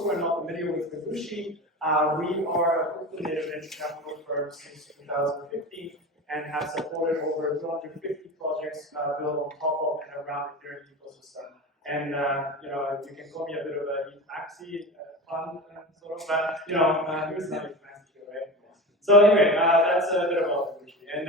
those who are not familiar with Fenbushi, we are a crypto-native venture capital firm since 2015 and have supported over 250 projects built on top of and around the Ethereum ecosystem. And you know, you can call me a bit of a taxi fun sort of, but you know, who's not a taxi, right? So anyway, that's a bit about Fenbushi. And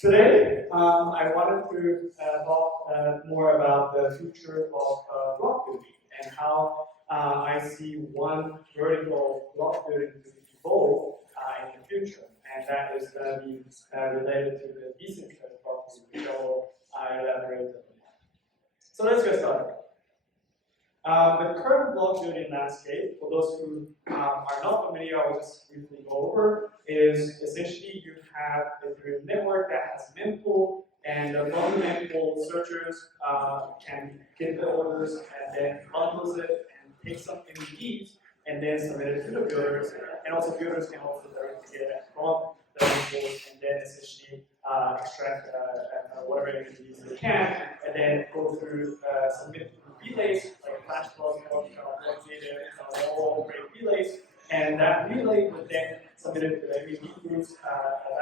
today, I wanted to talk more about the future of block building and how I see one vertical block building to evolve in the future, and that is going to be related to the decentralized block building, which I will elaborate on. So let's get started. The current block building landscape, for those who are not familiar, I will just briefly go over, is essentially you have a Ethereum network that has mempool, and from the mempool, searchers can get the orders and then bundles it and take some MEVs and then submit it to the builders, and also builders can also directly get it from the mempools and then essentially extract whatever MEVs they can, and then go through submit relays, like flash flows, they're all great relays, and that relay would then submit it to the MEV groups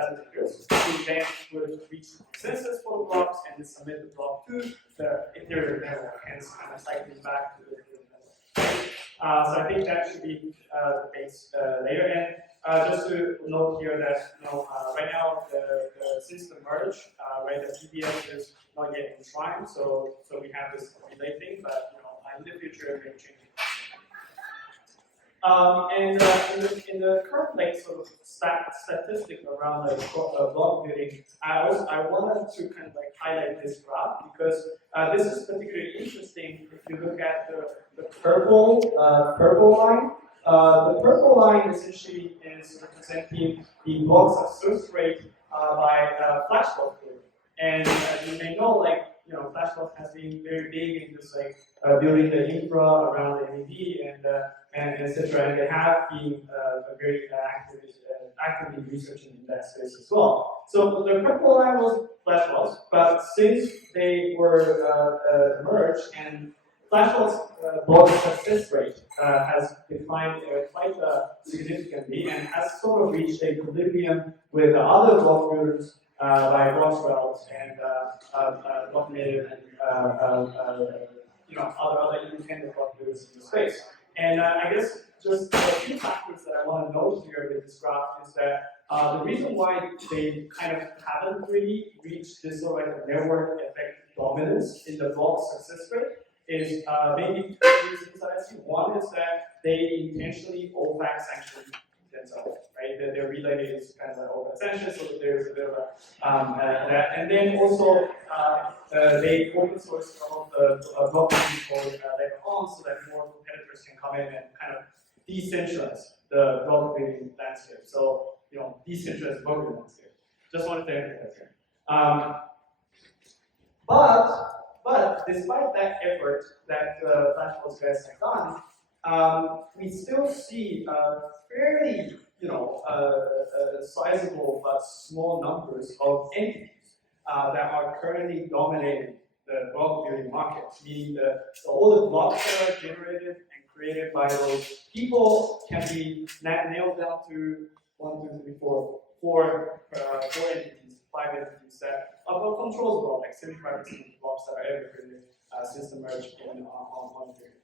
as it goes, who then would reach the consensus for the blocks and then submit the block to the Ethereum network, hence kind of cycling back to the Ethereum network. So I think that should be the base layer. And just to note here that right now since the merge, right, the PBS is not yet enshrined, so we have this relay thing, but in the future it may change. And in the current sort of statistic around block building, I wanted to kind of highlight this graph because this is particularly interesting if you look at the purple line. The purple line essentially is representing the block success rate by flash block building. And as you may know, flash block has been very big in this building the infra around the MEV and etc. And they have been very actively researching in that space as well. So the purple line was flash blocks, but since they were merged and flash blocks block success rate has declined quite significantly and has sort of reached a equilibrium with the other block builders by Bloxroute and block native and other independent block builders in the space. And I guess just a few factors that I want to note here with this graph is that the reason why they kind of haven't really reached this sort of network effect dominance in the block success rate is maybe two reasons that I see. One is that they intentionally OFAC sanction themselves, right? Their relay is kind of an OFAC sanction, so there's a bit of that. And then also they open source some of the block code later on so that more competitors can come in and kind of decentralize the block building landscape. So, decentralized block building landscape. Just wanted to emphasize here. But despite that effort that Flashbox guys have done, we still see fairly, sizable but small numbers of entities that are currently dominating the block building market. Meaning all the blocks that are generated and created by those people can be nailed down to 1, 2, 3, 4 entities, 5 entities that controls about 75% of the blocks that are ever created since the merge on one period.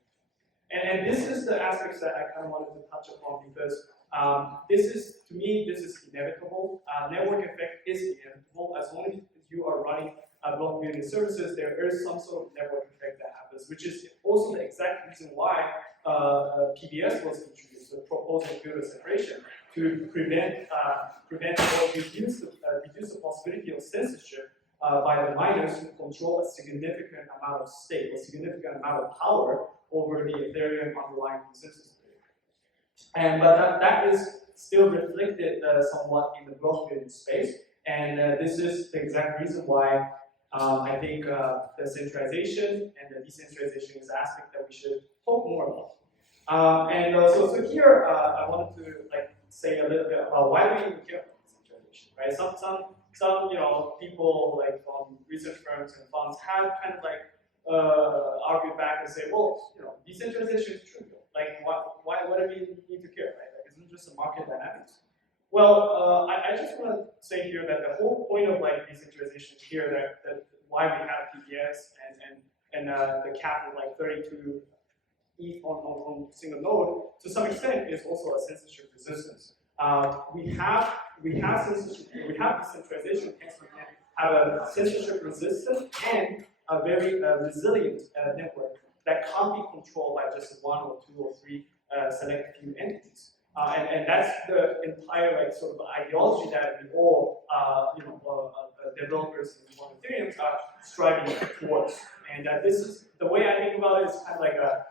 And this is the aspects that I kind of wanted to touch upon because to me, this is inevitable. Network effect is inevitable. As long as you are running block building services, there is some sort of network effect that happens, which is also the exact reason why PBS was introduced, the proposal builder separation, to prevent or reduce the possibility of censorship by the miners who control a significant amount of stake, a significant amount of power over the Ethereum underlying consensus. But that is still reflected somewhat in the block building space, and this is the exact reason why I think the centralization and the decentralization is an aspect that we should talk more about. So here I wanted to say a little bit about why do we even care about decentralization, right? Some people from research firms and funds have kind of argued back and say, well, decentralization is trivial. terms of market dynamics? Well, I just want to say here that the whole point of like decentralization here, that why we have PBS and the cap of like 32 ETH on single node, to some extent, is also a censorship resistance. We have censorship, we have decentralization, hence we can have a censorship resistant and a very resilient network that can't be controlled by just one or two or three select few entities. And that's the entire like sort of ideology that we all developers in Ethereum are striving towards. And this is the way I think about it is kind of like a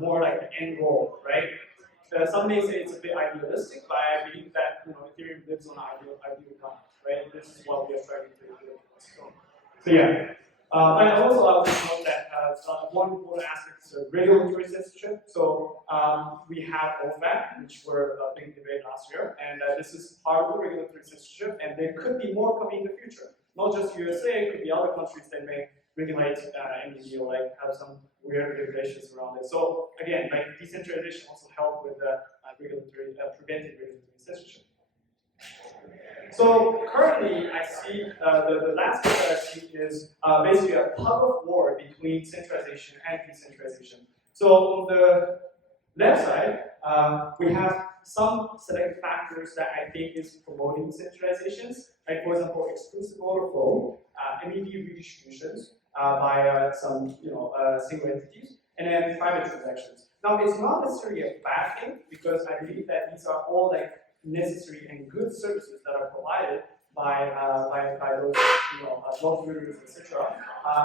more like the end goal, right? Some may say it's a bit idealistic, but I believe that Ethereum lives on ideal ground, right? This is what we are striving to do. So yeah. And also I would note that one important aspect is regulatory censorship. So we have OFAC, which were a big debate last year, and this is part of the regulatory censorship, and there could be more coming in the future. Not just USA, it could be other countries that may regulate MEV or like have some weird regulations around it. So again, like decentralization also help with the regulatory, preventing regulatory censorship. So currently, I see the last bit that I see is basically a tug of war between centralization and decentralization. So on the left side, we have some select factors that I think is promoting centralizations, like for example, exclusive order flow, MEV redistributions by some single entities, and then private transactions. Now, it's not necessarily a bad thing because I believe that these are all like necessary and good services that are provided by those block builders, etc.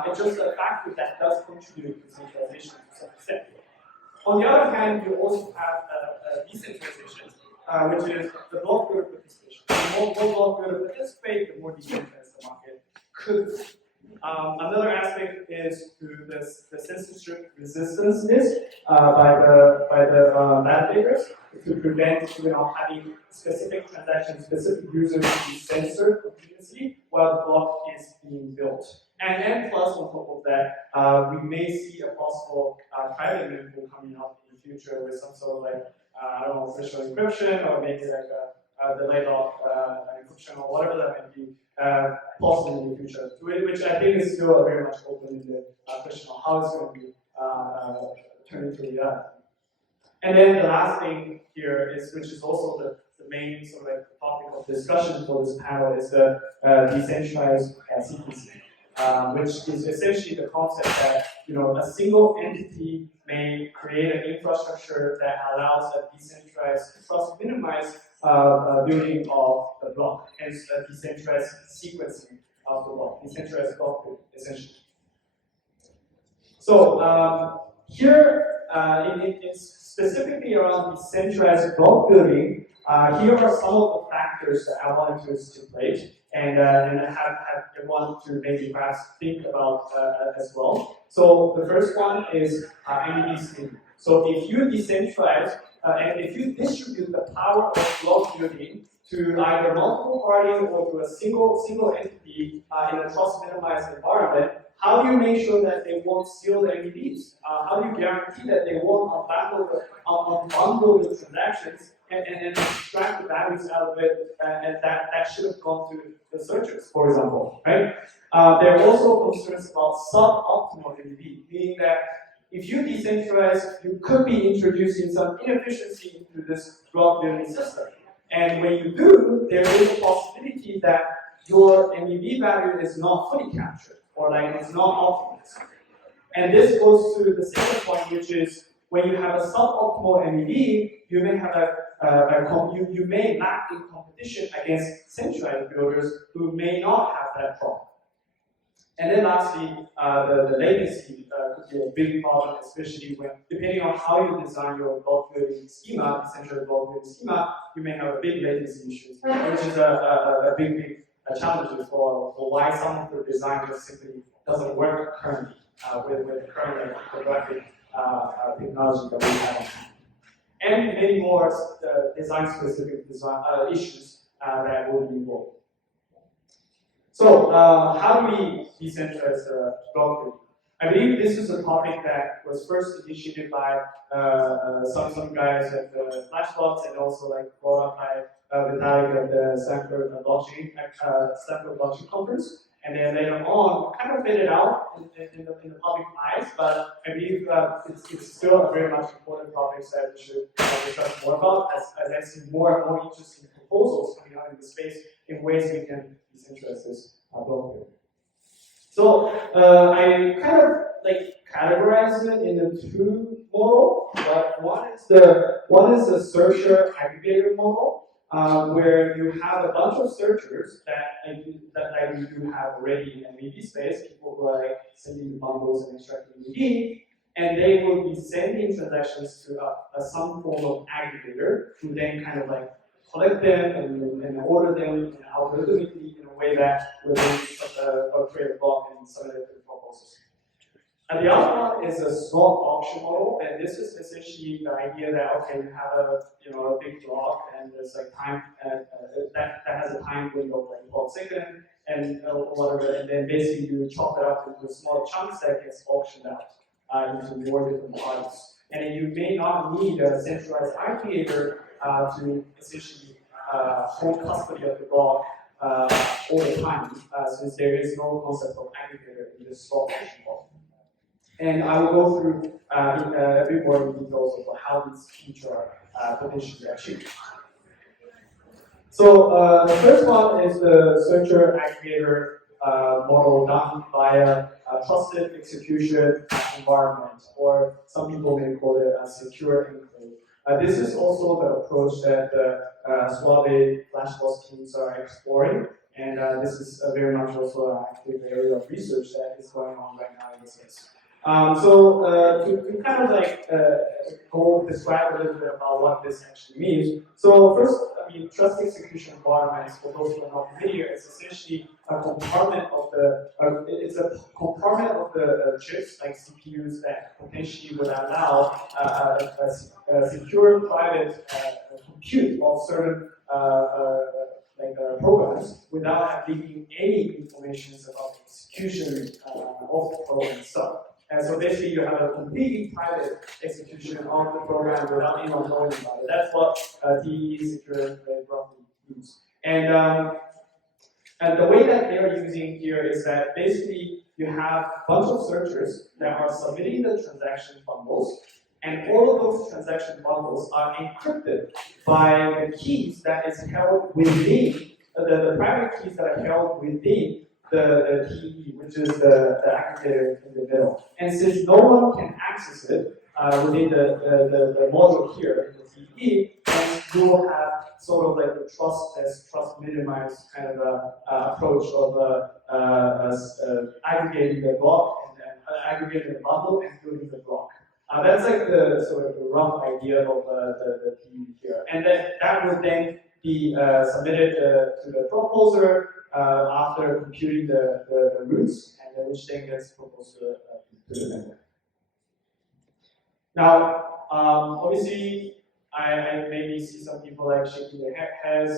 It's just a factor that does contribute to centralization to some extent. On the other hand, you also have decentralization, which is the block builder participation. The more block builder participate, the more decentralized the market could be. Another aspect is to the censorship resistance is by the validators to prevent having specific transactions, specific users to be censored continuously while the block is being built. And then plus on top of that, we may see a possible private mempool coming up in the future with some sort of like I don't know, official encryption or maybe like a delayed lock encryption or whatever that may be. Possible in the future, which I think is still very much open in the question of how it's going to be turned into reality. And then the last thing here is, which is also the main sort of like topic of discussion for this panel, is the decentralized sequencing, which is essentially the concept that a single entity may create an infrastructure that allows a decentralized trust minimized building of the block, hence a decentralized sequencing of the block, decentralized block building, essentially. So here, it's specifically around decentralized block building. Here are some of the factors that I wanted to stipulate and have everyone to maybe perhaps think about as well. So the first one is MEV scheme. So if you decentralize and if you distribute the power of block building to either multiple parties or to a single entity in a trust minimized environment, how do you make sure that they won't steal the MEVs? How do you guarantee that they won't unbundle the transactions and extract the values out of it and that should have gone to the searchers, for example, right? There are also concerns about suboptimal MEV, meaning that if you decentralize, you could be introducing some inefficiency into this block building system. And when you do, there is a possibility that your MEV value is not fully captured, or like it's not optimized. And this goes to the second point, which is when you have a suboptimal MEV, you may have you may lack in competition against centralized builders who may not have that problem. And then lastly, the latency could be a big problem, especially when, depending on how you design your block building schema, decentralized block building schema, you may have a big latency issues, which is a big challenge for why some of the design just simply doesn't work currently with the current cryptographic technology that we have. And many more design-specific issues that will be involved. So, how do we decentralize block building? I believe this is a topic that was first initiated by some guys at the Flashbots and also like brought up by Vitalik at the Stanford Blockchain Conference. And then later on, kind of faded out in the public eyes, but I believe it's still a very much important topic that we should discuss more about as I see more and more interesting proposals coming out in the space in ways we can decentralize this blockchain. So I kind of like categorize it in the two model. But one is the searcher aggregator model. Where you have a bunch of searchers that you do have already in the MEV space, people who are like sending bundles and extracting MEV, and they will be sending transactions to some form of aggregator who then kind of like collect them and order them algorithmically in a way that will then create a block and submit it to the proposals. And the other one is a swap auction model, and this is essentially the idea that okay, you have a big block and there's like time that has a time window of like 12 seconds and whatever, and then basically you chop it up into small chunks that gets auctioned out into more different parties. And you may not need a centralized aggregator to essentially hold custody of the block all the time, since there is no concept of aggregator in this swap auction model. And I will go through a bit more in details of how these features are potentially achieved. So the first one is the searcher aggregator model done via a trusted execution environment, or some people may call it a secure enclave. This is also the approach that the Suave Flashbots teams are exploring, and this is very much also an active area of research that is going on right now in this case. To kind of like describe a little bit about what this actually means. So first, I mean, trust execution environments, for those who are not familiar, is essentially a compartment of the chips, like CPUs, that potentially would allow a secure private compute of certain programs without leaking any information about the execution of the program itself. And so basically you have a completely private execution of the program without anyone knowing about it. That's what TE secure enclave roughly means. And the way that they are using here is that basically you have a bunch of searchers that are submitting the transaction bundles, and all of those transaction bundles are encrypted by the keys that is held within, the private keys that are held within the TE, which is the aggregator in the middle. And since no one can access it within the module here in the TE, then you will have sort of like the trust minimized kind of approach of aggregating the block and then aggregating the bundle and building the block. That's like the sort of the rough idea of the TE here. And then that will then be submitted to the proposer after computing the roots, and then which then gets proposed to the network. Now, obviously, I maybe see some people like shaking their heads,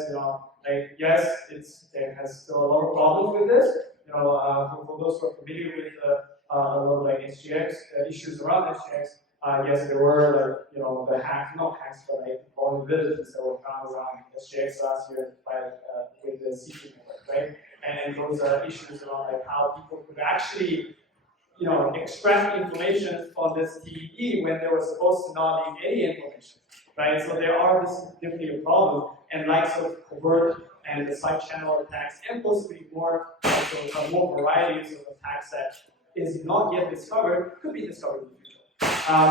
like yes, it has still a lot of problems with this. For those who are familiar with a lot of like SGX issues around SGX, yes, there were like the not hacks, but like vulnerabilities that were found around SGX last year with the secret network, right? And those are issues around like how people could actually extract information from this TE when they were supposed to not leave any information, right? So there are this definitely a problem, and likes of covert and the side channel attacks, and possibly more varieties of attacks that is not yet discovered could be discovered in the future.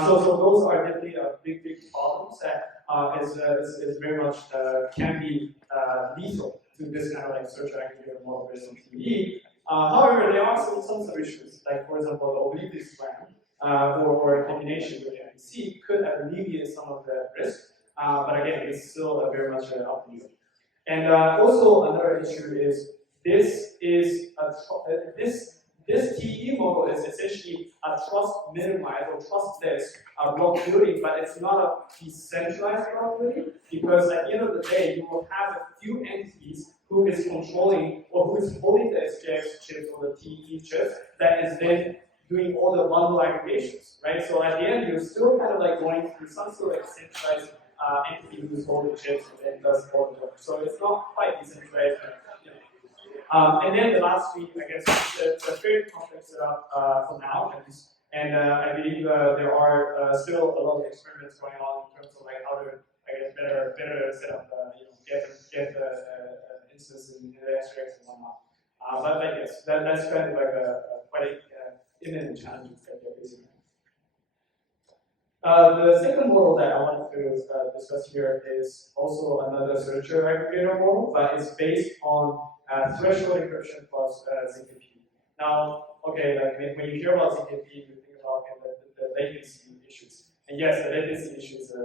So those are definitely big problems that is very much can be lethal to this kind of like search aggregator model based on TE. However, there are some solutions, like for example, the obliquity plan or a combination with MPC could alleviate some of the risk. But again, it's still very much up to you. And also another issue is this TE model is essentially a trust minimized or trustless block building, but it's not a decentralized block building, because at the end of the day, you will have a few entities who is controlling or who is holding the SGX chips or the TE chips that is then doing all the bundle aggregations, right? So at the end, you're still kind of like going through some sort of centralized entity who's all the chips and then does all the work. So it's not quite decentralized, but, you know. And then the last week, I guess, it's a very complex setup for now, at least. And I believe there are still a lot of experiments going on in terms of like how to, I guess, better set up, you know, get the instance in the SRX and whatnot. But I guess that's kind of like a quite imminent challenge that they're facing. The second model that I wanted to discuss here is also another searcher aggregator model, but it's based on threshold encryption plus ZKP. Now, okay, like when you hear about ZKP, you think about the latency issues. And yes, the latency issue is a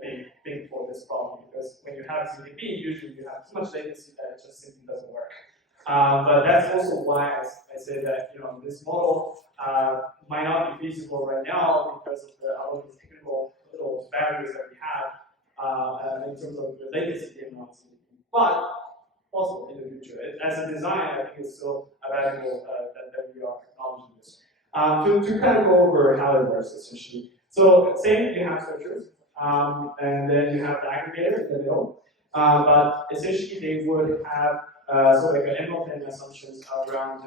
big thing for this problem, because when you have ZKP, usually you have too much latency that it just simply doesn't work. But that's also why I say that, you know, this model might not be feasible right now because of all the technical little barriers that we have in terms of the latency technology. But possible in the future. As a design, I think it's still valuable that we are acknowledging this. To kind of go over how it works essentially. So same, you have searchers, and then you have the aggregator in the middle. But essentially, they would have sort of like an MLN assumptions around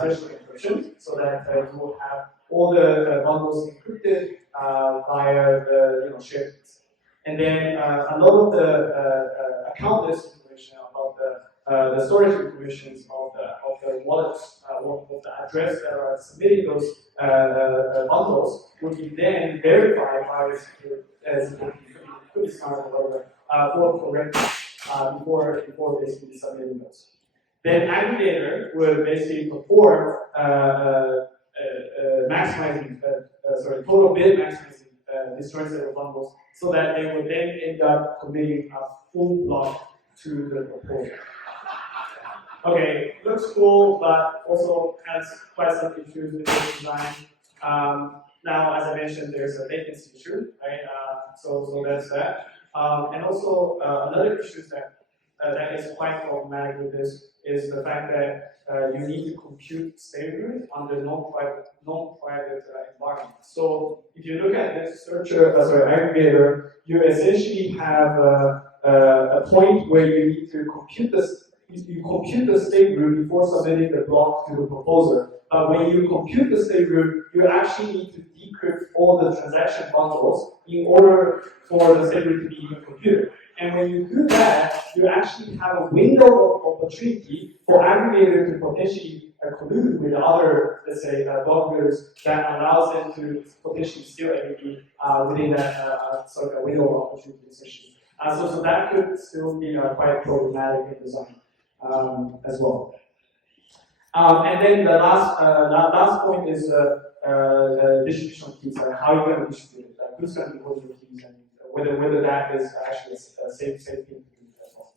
threshold encryption, so that you will have all the bundles encrypted via the shared keys. And then a lot of the account list information about the storage information of the wallets, of the address that are submitting those bundles would be then verified by for correctness before basically submitting those. Then aggregator would basically perform maximizing, total bit maximizing destroying set of bundles, so that they would then end up committing a full block to the proposal. Okay, looks cool, but also has quite some issues with the design. Now, as I mentioned, there's a latency issue, right? So that's that. And also another issue that is quite problematic with this is the fact that you need to compute state root under non-private environment. So if you look at this aggregator, you essentially have a point where you need to compute this. You compute the state root before submitting the block to the proposer. But when you compute the state root, you actually need to decrypt all the transaction bundles in order for the state root to be even computed. And when you do that, you actually have a window of opportunity for aggregator to potentially collude with other, let's say, block builders that allows them to potentially steal everything within that sort of window of opportunity, essentially. So that could still be quite problematic in design as well. And then the last point is distribution of keys, how you're going to distribute it, who's going to be holding the keys, and whether that is actually a safe thing to do as well.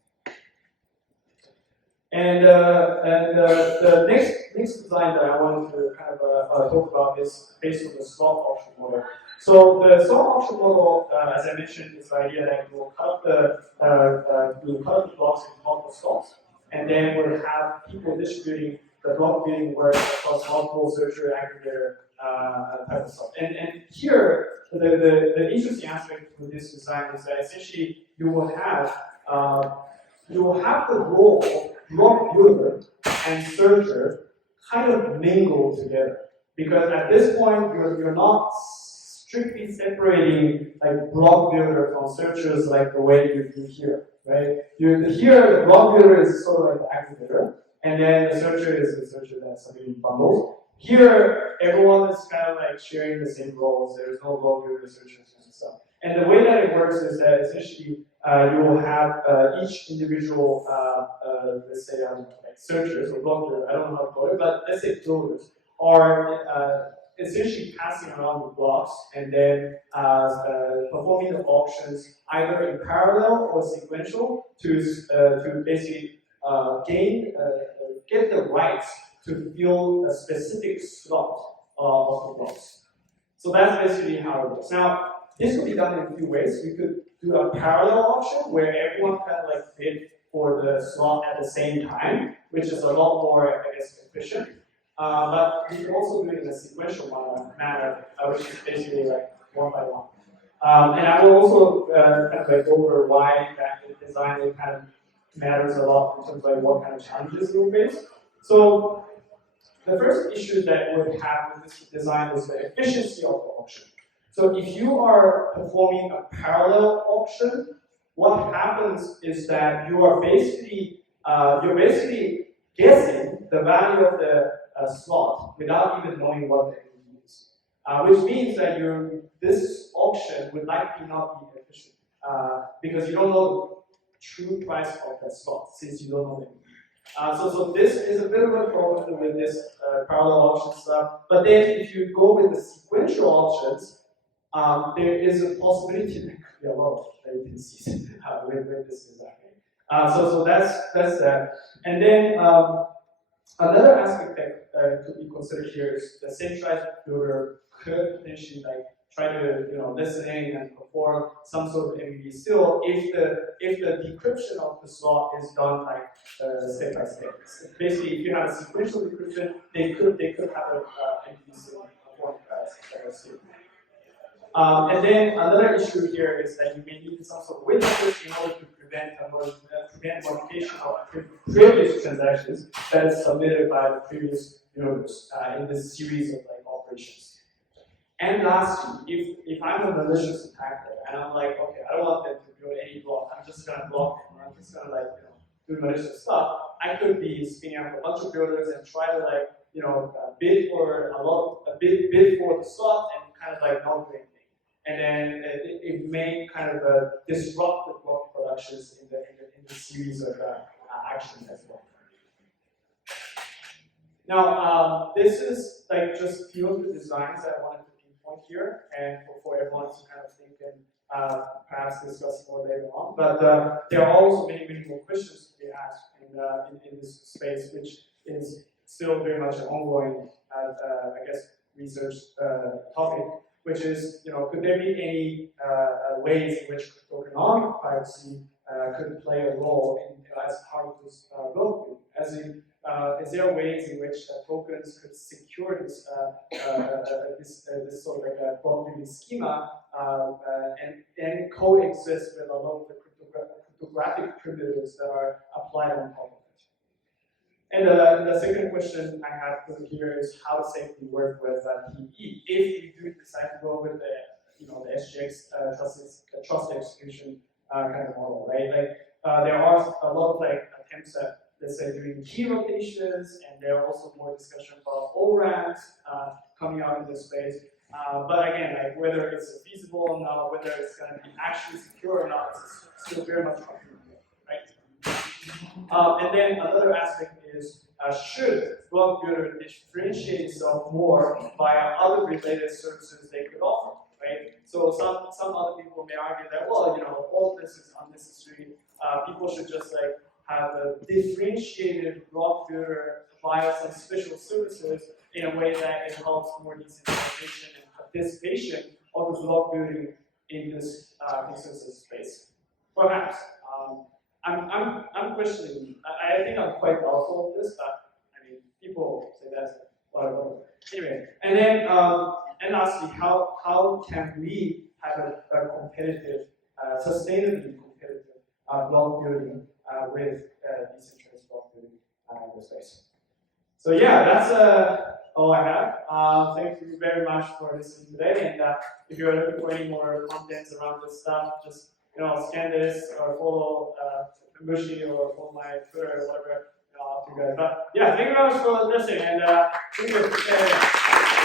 And the next design that I wanted to kind of talk about is based on the slot auction model. So the slot auction model, as I mentioned, is the idea that you will cut up the blocks into multiple slots, and then we'll have people distributing the block building work across multiple searcher aggregator type of stuff. And here, the interesting aspect with this design is that essentially you will have the role of block builder and searcher kind of mingle together, because at this point you're not strictly separating like block builder from searchers like the way you do here, right? Here the block builder is sort of like the aggregator, and then the searcher is the searcher that's submitting bundles. Here, everyone is kind of like sharing the same roles. There's no block builder, searchers, and stuff. And the way that it works is that essentially you will have each individual, let's say, like searchers or block builder, I don't know how to call it, but let's say builders, are essentially passing around the blocks and then performing the auctions either in parallel or sequential to basically get the rights to fill a specific slot of the blocks. So that's basically how it works. Now, this could be done in a few ways. We could do a parallel auction where everyone kind of like bid for the slot at the same time, which is a lot more, I guess, efficient. But we can also do it in a sequential manner, which is basically like one by one. And I will also kind of like go over why that design kind of matters a lot in terms of like what kind of challenges you will face. So the first issue that we would have with this design is the efficiency of the auction. So if you are performing a parallel auction, what happens is that you are basically guessing the value of the slot without even knowing what the NAV is, which means that this auction would likely not be efficient because you don't know the true price of that slot since you don't know the NAV. So this is a bit of a problem with this parallel auction stuff. But then if you go with the sequential auctions, there is a possibility that could be a lot of latencies with this design. So that's that. And then another aspect that could be considered here is the centralized builder could potentially like try to listen in and perform some sort of MEV still if the decryption of the slot is done like step by step. Basically, if you have a sequential decryption, they could have a MEV still perform still. And then another issue here is that you may need some sort of witnesses in order to prevent modification of previous transactions that is submitted by the previous builders in this series of like operations. And lastly, if I'm a malicious attacker and I'm like, okay, I don't want them to build any block, I'm just gonna block them, I'm just gonna like do malicious stuff, I could be spinning up a bunch of builders and try to like bid for bid for the slot and kind of like not do anything. And then it may kind of disrupt the block productions in the series of actions as well. Now, this is like just a few of the designs that I wanted to pinpoint here, and for everyone to kind of think and perhaps discuss more later on. But there are also many more questions to be asked in this space, which is still very much an ongoing, I guess, research topic. Which is, could there be any ways in which tokenomic privacy could play a role in as part of this block? As in, is there ways in which tokens could secure this this sort of like a block building schema and coexist with a lot of the cryptographic primitives that are applied on top of it? And the second question I have put here is how to safely work with PE if you do decide to go with the SGX trust execution kind of model, right? Like there are a lot of like attempts at, let's say, doing key rotations, and there are also more discussion about ORAMs coming out in this space. But again, like whether it's feasible or not, whether it's going to be actually secure or not, it's still very much controversial, right? And then another aspect is should block builder differentiate itself more via other related services they could offer, right? So some other people may argue that, well, all this is unnecessary. People should just like have a differentiated block builder via some special services in a way that it helps more decentralization and participation of the block building in this consensus space. Perhaps. I'm questioning. I think I'm quite doubtful of this, but I mean, people say that's whatever. Anyway, and then and lastly, how can we have a competitive, sustainably competitive block building with decentralized block building in the space? So yeah, that's all I have. Thank you very much for listening today. And if you're looking for any more contents around this stuff, just scan this or follow Fenbushi or follow my Twitter or whatever. I'll help you guys. But yeah, thank you very much for listening, and thank you.